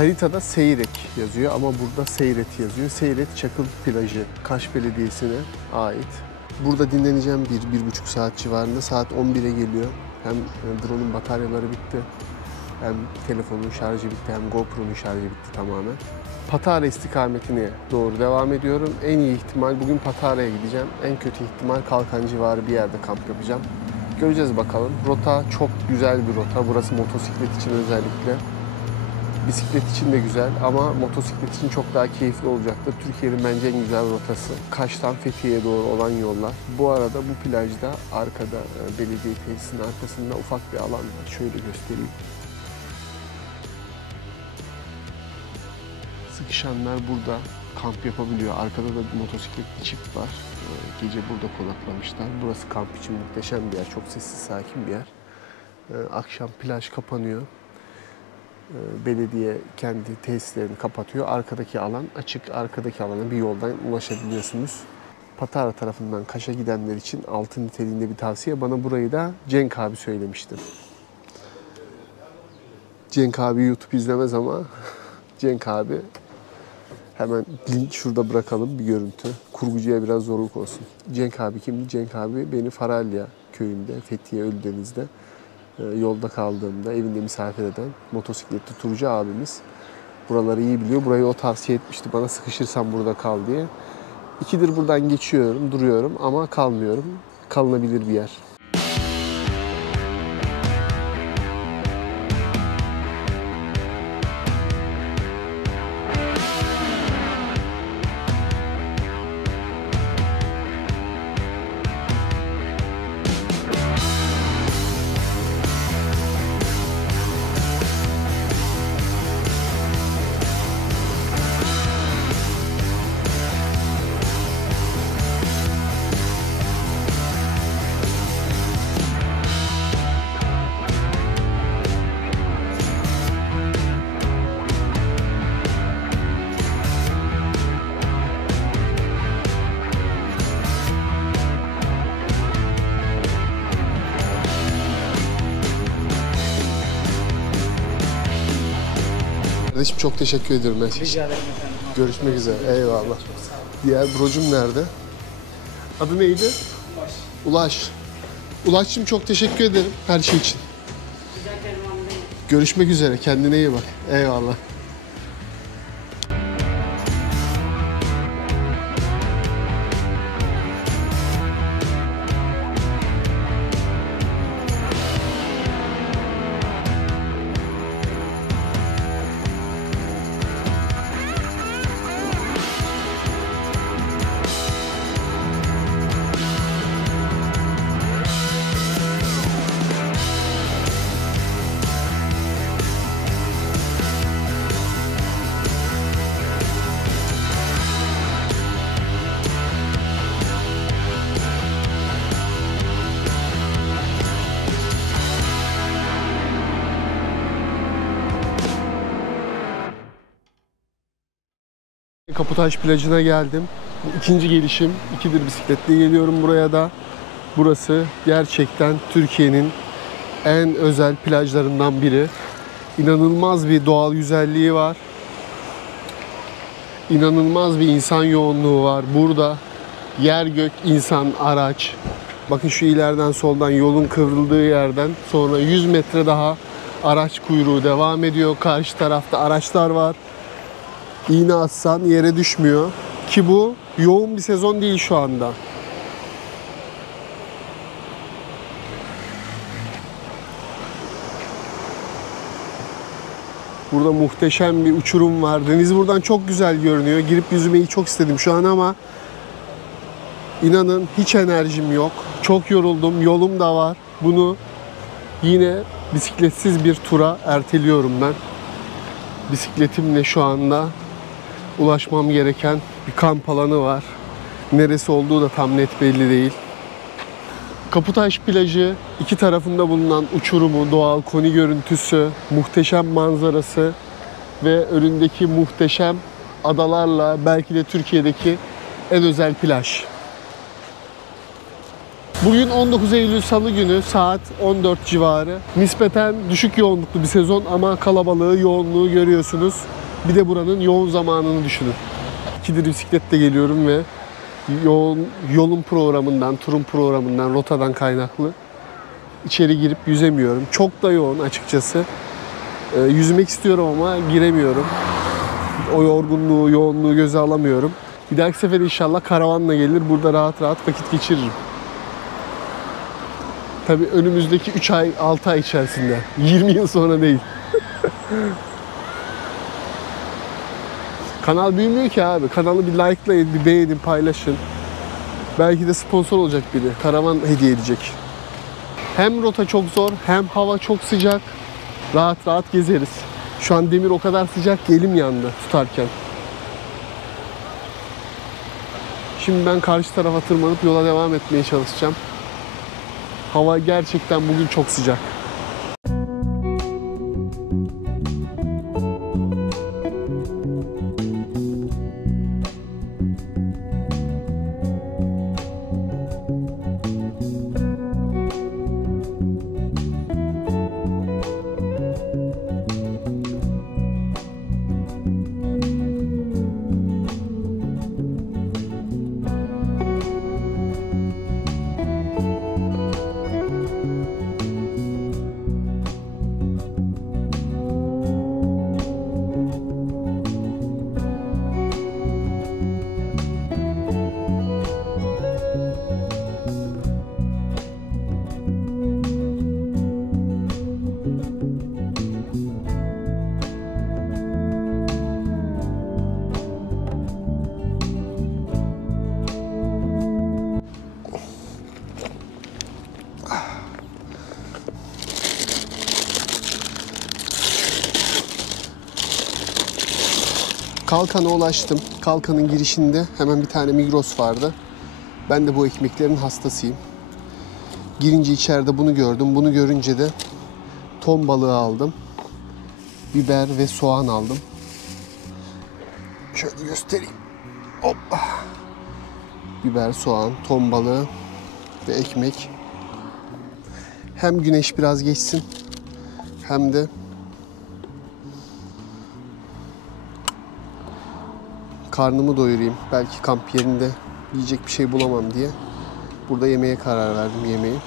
Haritada Seyrek yazıyor ama burada Seyret yazıyor. Seyret Çakıl Plajı, Kaş Belediyesi'ne ait. Burada dinleneceğim 1-1,5 saat civarında. Saat 11'e geliyor. Hem drone'un bataryaları bitti, hem telefonun şarjı bitti, hem GoPro'nun şarjı bitti tamamen. Patara istikametine doğru devam ediyorum. En iyi ihtimal bugün Patara'ya gideceğim. En kötü ihtimal Kalkan civarı bir yerde kamp yapacağım. Göreceğiz bakalım. Rota çok güzel bir rota. Burası motosiklet için özellikle. Bisiklet için de güzel ama motosiklet için çok daha keyifli olacaktır. Türkiye'nin bence en güzel rotası. Kaş'tan Fethiye'ye doğru olan yollar. Bu arada bu plajda arkada belediye tesisinin arkasında ufak bir alan var. Şöyle göstereyim. Sıkışanlar burada kamp yapabiliyor. Arkada da bir motosikletli çift var. Gece burada konaklamışlar. Burası kamp için muhteşem bir yer. Çok sessiz, sakin bir yer. Akşam plaj kapanıyor. Belediye kendi tesislerini kapatıyor. Arkadaki alan açık. Arkadaki alana bir yoldan ulaşabiliyorsunuz. Patara tarafından Kaş'a gidenler için altın niteliğinde bir tavsiye. Bana burayı da Cenk abi söylemişti. Cenk abi YouTube izlemez ama Cenk abi, hemen link şurada bırakalım, bir görüntü. Kurgucuya biraz zorluk olsun. Cenk abi kimdi? Cenk abi beni Faralya köyünde, Fethiye Ölüdeniz'de yolda kaldığımda evinde misafir eden motosikletli turcu abimiz. Buraları iyi biliyor. Burayı o tavsiye etmişti bana, sıkışırsam burada kal diye. 2'dir buradan geçiyorum, duruyorum ama kalmıyorum. Kalınabilir bir yer. Kardeşim çok teşekkür ediyorum. Rica ederim efendim. Görüşmek üzere. Eyvallah. Diğer brocum nerede? Adı neydi? Ulaş. Ulaş. Ulaş'cığım çok teşekkür ederim her şey için. Rica ederim abi. Görüşmek üzere. Kendine iyi bak. Eyvallah. Kaputaş plajına geldim. Bu ikinci gelişim. 2'dir bisikletle geliyorum buraya da. Burası gerçekten Türkiye'nin en özel plajlarından biri. İnanılmaz bir doğal güzelliği var. İnanılmaz bir insan yoğunluğu var. Burada yer gök, insan, araç. Bakın şu ileriden soldan yolun kıvrıldığı yerden sonra 100 metre daha araç kuyruğu devam ediyor. Karşı tarafta araçlar var. İğne atsan yere düşmüyor. Ki bu yoğun bir sezon değil şu anda. Burada muhteşem bir uçurum var. Deniz buradan çok güzel görünüyor. Girip yüzmeyi çok istedim şu an ama inanın hiç enerjim yok. Çok yoruldum. Yolum da var. Bunu yine bisikletsiz bir tura erteliyorum ben. Bisikletimle şu anda ulaşmam gereken bir kamp alanı var. Neresi olduğu da tam net belli değil. Kaputaş plajı, iki tarafında bulunan uçurumu, doğal koni görüntüsü, muhteşem manzarası ve önündeki muhteşem adalarla belki de Türkiye'deki en özel plaj. Bugün 19 Eylül Salı günü saat 14 civarı. Nispeten düşük yoğunluklu bir sezon ama kalabalığı, yoğunluğu görüyorsunuz. Bir de buranın yoğun zamanını düşünün. 2'dir bisikletle geliyorum ve yolun programından, turun programından, rotadan kaynaklı içeri girip yüzemiyorum. Çok da yoğun açıkçası. Yüzmek istiyorum ama giremiyorum. O yorgunluğu, yoğunluğu göze alamıyorum. Bir dahaki sefer inşallah karavanla gelir, burada rahat rahat vakit geçiririm. Tabii önümüzdeki 3 ay, 6 ay içerisinde. 20 yıl sonra değil. Kanal büyümüyor ki abi. Kanalı bir likelayın, bir beğenin, paylaşın. Belki de sponsor olacak biri. Karavan hediye edecek. Hem rota çok zor, hem hava çok sıcak. Rahat rahat gezeriz. Şu an demir o kadar sıcak ki elim yandı tutarken. Şimdi ben karşı tarafa tırmanıp yola devam etmeye çalışacağım. Hava gerçekten bugün çok sıcak. Kalkan'a ulaştım. Kalkan'ın girişinde hemen bir tane Migros vardı. Ben de bu ekmeklerin hastasıyım. Girince içeride bunu gördüm. Bunu görünce de ton balığı aldım. Biber ve soğan aldım. Şöyle göstereyim. Hoppa. Biber, soğan, ton balığı ve ekmek. Hem güneş biraz geçsin hem de karnımı doyurayım. Belki kamp yerinde yiyecek bir şey bulamam diye burada yemeye karar verdim yemeği.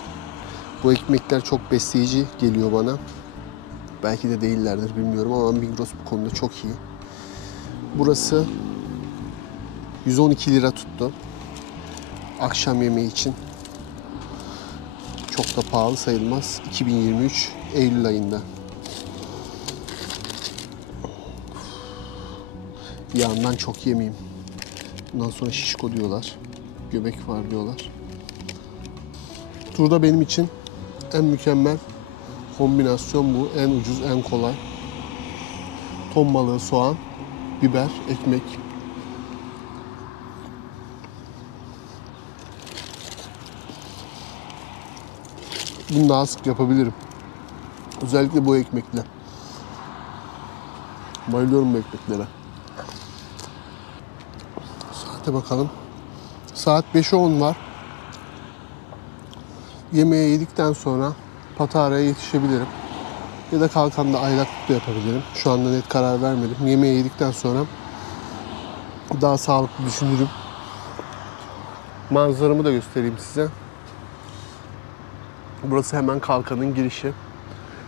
Bu ekmekler çok besleyici geliyor bana. Belki de değillerdir bilmiyorum ama Migros bu konuda çok iyi. Burası 112 lira tuttu. Akşam yemeği için. Çok da pahalı sayılmaz. 2023 Eylül ayında. Bir yandan çok yemeyeyim. Bundan sonra şişko diyorlar. Göbek var diyorlar. Turda benim için en mükemmel kombinasyon bu. En ucuz, en kolay. Ton balığı, soğan, biber, ekmek. Bunu daha sık yapabilirim. Özellikle bu ekmekle. Bayılıyorum bu ekmeklere. Saate bakalım. Saat 5'e 10 var. Yemeği yedikten sonra Patara'ya yetişebilirim. Ya da Kalkan'da aylaklık da yapabilirim. Şu anda net karar vermedim. Yemeği yedikten sonra daha sağlıklı düşünürüm. Manzaramı da göstereyim size. Burası hemen Kalkan'ın girişi.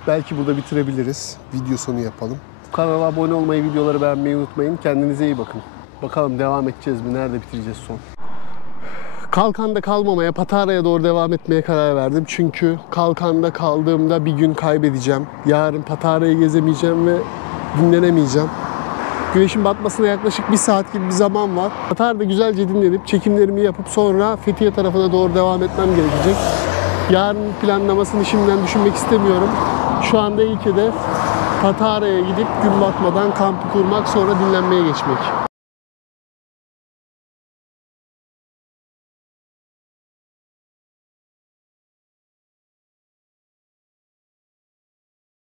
Belki burada bitirebiliriz. Video sonu yapalım. Kanala abone olmayı, videoları beğenmeyi unutmayın. Kendinize iyi bakın. Bakalım devam edeceğiz mi? Nerede bitireceğiz son? Kalkan'da kalmamaya, Patara'ya doğru devam etmeye karar verdim. Çünkü Kalkan'da kaldığımda bir gün kaybedeceğim. Yarın Patara'yı gezemeyeceğim ve dinlenemeyeceğim. Güneşin batmasına yaklaşık 1 saat gibi bir zaman var. Patara'da güzelce dinlenip çekimlerimi yapıp sonra Fethiye tarafına doğru devam etmem gerekecek. Yarın planlamasını şimdiden düşünmek istemiyorum. Şu anda ilk hedef Patara'ya gidip gün batmadan kampı kurmak, sonra dinlenmeye geçmek.